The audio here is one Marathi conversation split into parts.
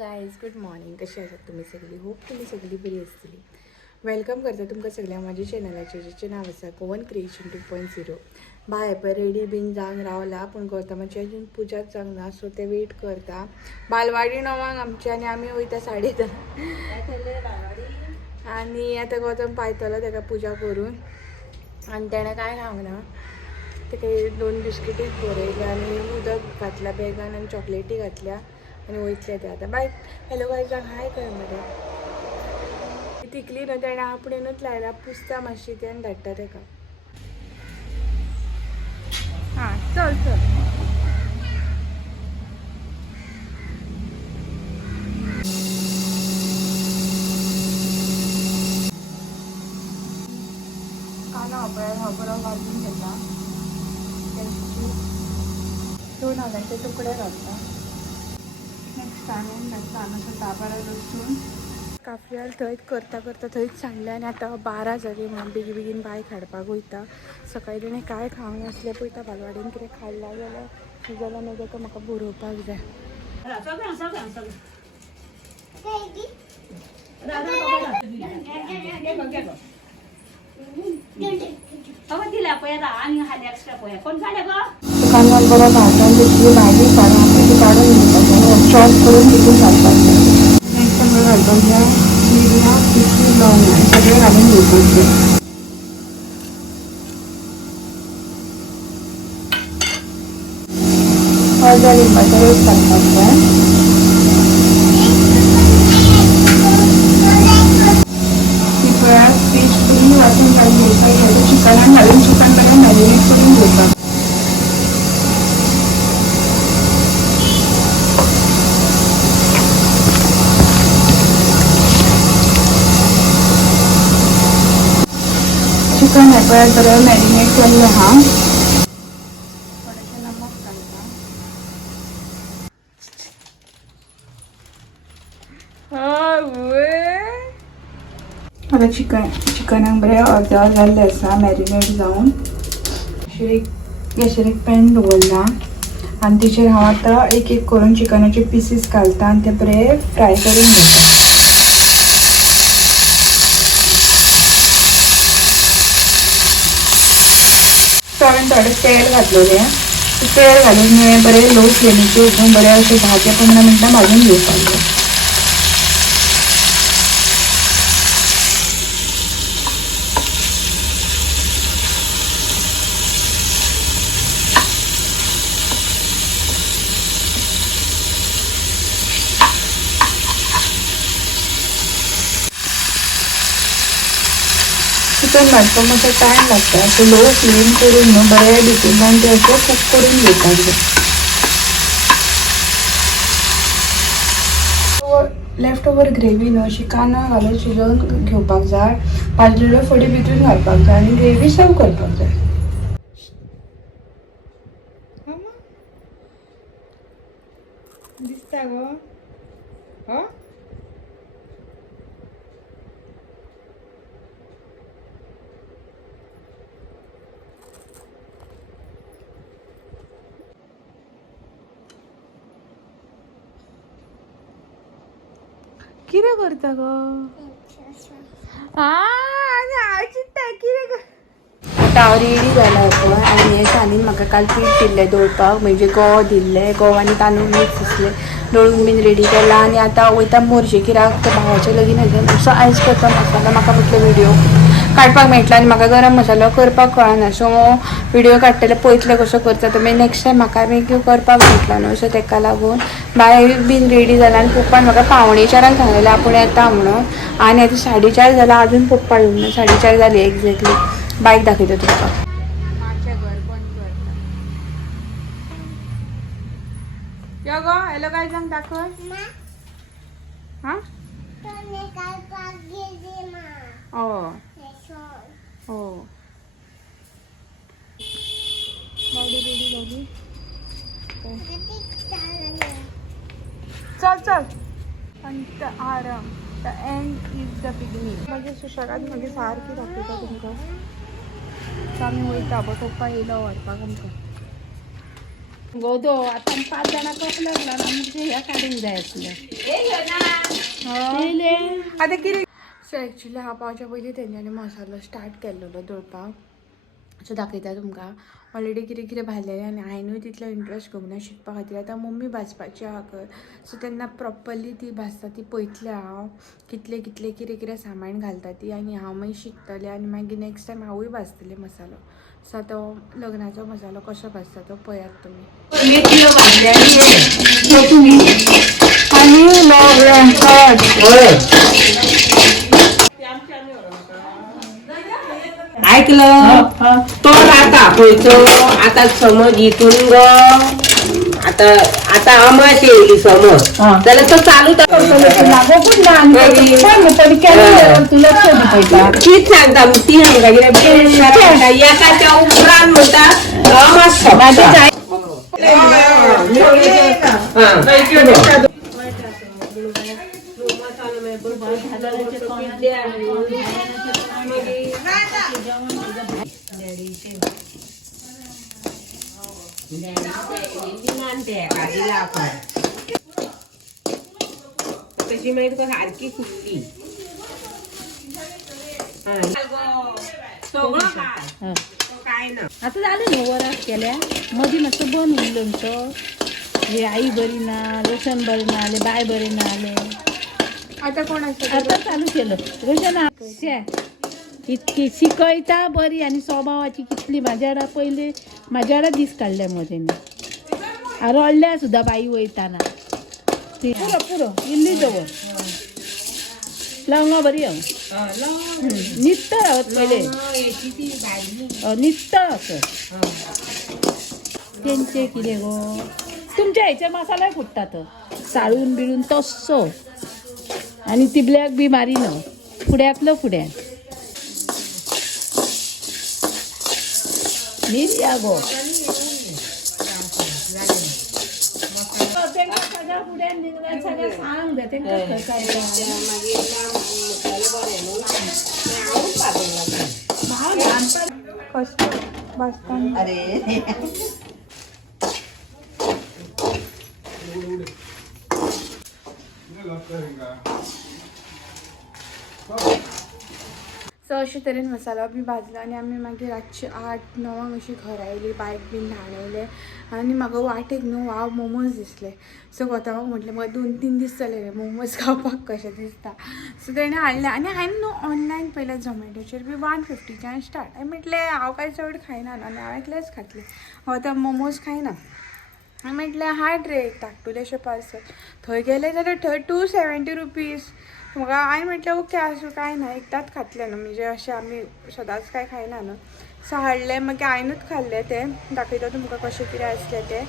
Guys good morning. कशी आसात तुम्ही सगळी? होप तुम्ही सगळी बरी असतली. वेलकम करता तुमकां सगळ्या माझ्या चॅनलाचेर जेचें नांव आसा गोवन क्रिएशन 2.0. बाय पळय रेडी बीन जावन रावला पूण गौतमाची अजून पुजाच जावंक ना, सो ते वेट करता. बालवाडी 9 आमची आनी आमी वयता 10:30. आनी आतां गौतम पायतलो ताका पुजा करून आनी तेणें कांय खावंक ना. ताका 2 बिस्किटीच बरयल्या आनी उदक घातल्या बॅगान आनी चॉकलेटी घातल्या आनी वयतले ते आतां. बाय हॅलो गायजांक हाय कर मरे. तिकली न्हू तेणें आपणूच लायला, पुसता मातशी ती आनी धाडटा ताका. हां चल चल. कांदा बरो भाजून घेता. 2 नाल्लाचे तुकडे घालता. नेक्स्ट कांदो घातला हांगासर ताबरा लसूण काफियार थंय करता करता थंयच सांडलें आनी आतां 12 जालीं म्हणून बेगीन बायक हाडपाक वयता. सकाळीं तेणें कांय खावंक नासलें. पळयता बालवाडीन कितें खाल्लां जाल्यार मागीर ताका म्हाका बरोवपाक जाय. दुकानात बरो भाजून घेतली भाजी काढून घेतात चॉप करून तितून घालपाक जाय. नेक्स्ट सगळं घालपाक जाय. मिरयां तिखी लवंग सगळें घालून घेवपाक जाय. अर्धा लिंबाचो रस घालपाक जाय. पेस्ट करून वाटून घालून घेवपाक. चिकनान घालून चिकन बरें मॅरिनेट करून घेवपाक. चिकन हे बरं मॅरिनेट केल्लें आहा. थोडेशें नमक घालता. आता चिकनाक बरें अर्द वर जाल्लें आसा मॅरिनेट जावन. गॅसार एक पॅन दवरला आनी तेचेर हांव आतां एक एक करून चिकनाचे पीसीस घालता आनी ते बरें फ्राय करून घेता. हांवें थोडें तेल घातलेलें. तेल घालून बरें लो फ्लेमीचेर एकदम बरें अशें 10 ते 15 मिनटां भाजून घेवपाक जाय. चिकन भाजपाक मातसो टायम लागता, सो लो फ्लेम करून न्हू बरें भितून ते अशें कूक करून घेवपाक जाय. लेफ्ट ओवर ग्रेवी न्हू अशी कांदा घालून शिजोवन घेवपाक जाय. भाजलेल्यो फोडी भितून घालपाक जाय आनी ग्रेवी सर्व करपाक जाय. दिसता गो हो. कितें करता गो? आतां हांव रेडी जाला पळय आनी हे सानीन म्हाका काल पीठ दिल्लें दळपाक, म्हणजे गंव दिल्लें. गंव आनी तांदूळ मिक्स आसलें. दळून बीन रेडी केला आनी आतां वयता मोरजे कित्याक भावाचें लगीन आसा. सो आयज करता मसालो. म्हाका म्हटलो व्हिडिओ काडपाक मेळटलो आनी म्हाका गरम मसालो करपाक कळना, सो व्हिडिओ काडटले पळयतले कसो करता तो. मागीर नेक्स्ट टायम म्हाका मागीर करपाक मेळटलो न्हू, सो ताका लागून बाय बीन रेडी जाला. आनी पप्पान म्हाका 3:45 सांगलेलें आपूण येता म्हणून. आनी आतां 4:30 जाला अजून पप्पा येवंक ना. 4:30 जाली एक्झॅक्टली. बायक दाखयता तुमकां. मातशें घर बंद करता. यो गो हॅलो गायजांक दाखय. हां हो रेडी झाली. चल चल. अंत आराम the end is the beginning. मागीर सुशेगाद मागीर सारकी दाखयता तुमकां. आमी वयता. पप्पा येयलो व्हरपाक आमकां. गोदो आता 5 जणां कप लागला म्हणजे ह्या काढून जाय असलं आता किती सो एक्चुअली हा पावच्या पयलीं तेंच्यांनी मसालो स्टार्ट केल्लो दळपाक सो दाखयता तुमकां ऑलरेडी कितें कितें भाजलेलें आनी हांवेंनूय तितलो इंट्रस्ट घेवंक ना शिकपा खातीर आतां मम्मी भाजपाची आहा खंय सो तेन्ना प्रॉपरली ती भाजता ती पळयतलें हांव कितलें कितलें कितें कितें सामान घालता ती आनी हांव मागीर शिकतलें आनी मागीर नेक्स्ट टायम हांवूय भाजतलें मसालो सो आतां लग्नाचो मसालो कसो भाजता तो पळयात तुमी ऐकलं तो आता पळयचो आता समज इथून ग आता आता अमास येयली समज जाल्यार तो चालू चीज सांगता ती सांगता एकाच्या उपरांत म्हणटा अमास तशी मागीर तुका सारकी फुलली सगळं काय ना आता झालं न्हू वराक केल्या मदीं मातसो बंद उरलो तो हे आई बरी ना रोशन बरें ना जालें बाय बरें ना जालें आता कोण आसा आता चालू केलं रोशन इतकी शिकयता बरी आनी स्वभावाची कितली म्हाज्या वांगडा पयलीं म्हाज्या वांगडा दीस काडले मदें रडल्या सुद्दां बाई वयताना पुरो पुरो इल्ली दवर लवंगा बरी नित्तळ रावत पयले नित्तळ असत तेंचे कितें गो तुमच्या हेचे मसाले फुट्टात साळून बिळून तस्सो आनी तिबल्याक बी मारिनो फुड्यांतलो फुड्यान मिरया गो तेंका सगळ्या फुड्यान निघल्यार सगळ्या सांग दे तेंका खंय कसं भाजताना सो अशे तरेन मसालो बी भाजलो आनी आमी मागीर रातची 8-9 अशी घरा येयली बायक बीन ल्हान येयले आनी म्हाका वाटेक न्हू वाव मोमोज दिसले सो कोताक म्हटलें म्हाका 2-3 दीस जाले रे मोमोज खावपाक कशें दिसता सो तेणें हाडले आनी हांवें न्हू ऑनलायन पयलें झोमॅटोचेर बी 150च्यान स्टार्ट हांवें म्हटलें हांव कांय चड खायना आनी हांव एकलेंच खातलें हांव आतां मोमोज खायना हांवें म्हटलें हाड रे धाकटुलेशें पार्सल थंय गेलें जाल्यार थंय 270 रुपीज म्हाका हांवें म्हटलें ओके आसूं कांय ना एकदांच खातलें न्हू म्हणजे अशें आमी सदांच कांय खायना न्हू सो हाडलें मागीर हांवेंनूच खाल्लें तें दाखयता तुमकां कशें कितें आसलें तें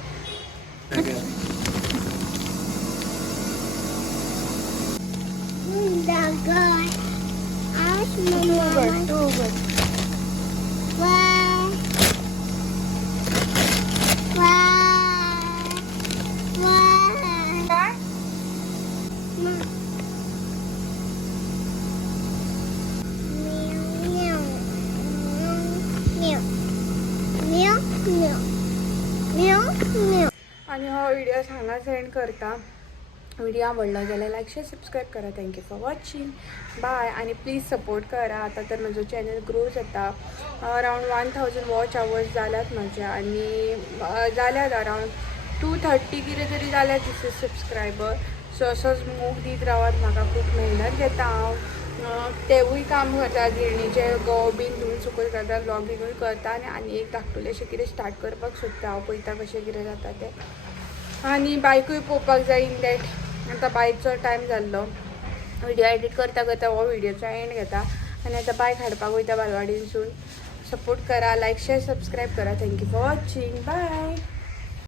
आणि हो व्हिडिओ हांगा सेंड करता व्हिडिओ आवडला जाल्यार लायक शेअर सबस्क्राईब करा थँक्यू फॉर वॉचिंग बाय आणि प्लीज सपोर्ट करा आता तर म्हजो चॅनल ग्रो जाता अरावंड 1000 वॉच आवर्स जाल्यात म्हाजे आनी जाल्यात अरावंड 230 कितें तरी जाल्यात सबस्क्रायबर सो असोच मोग दीत रावात म्हाका खूब मेहनत घेता हांव तेवूय काम करता गिरणीचे गंव बीन धुवन सुकून करता ब्लॉगिंगूय करता आनी एक धाकटुलेशें कितें स्टार्ट करपाक सोदता हांव पळयता कशें कितें जाता तें आनी बायकूय पळोवपाक जाय इन दॅट आतां बायकचो टायम जाल्लो व्हिडिओ एडीट करता करता हो व्हिडिओचो एंड घेता आनी आतां बायक हाडपाक वयता बालवाडीनसून सपोर्ट करा लायक शेअर सबस्क्राईब करा थँक्यू फॉर वॉचिंग बाय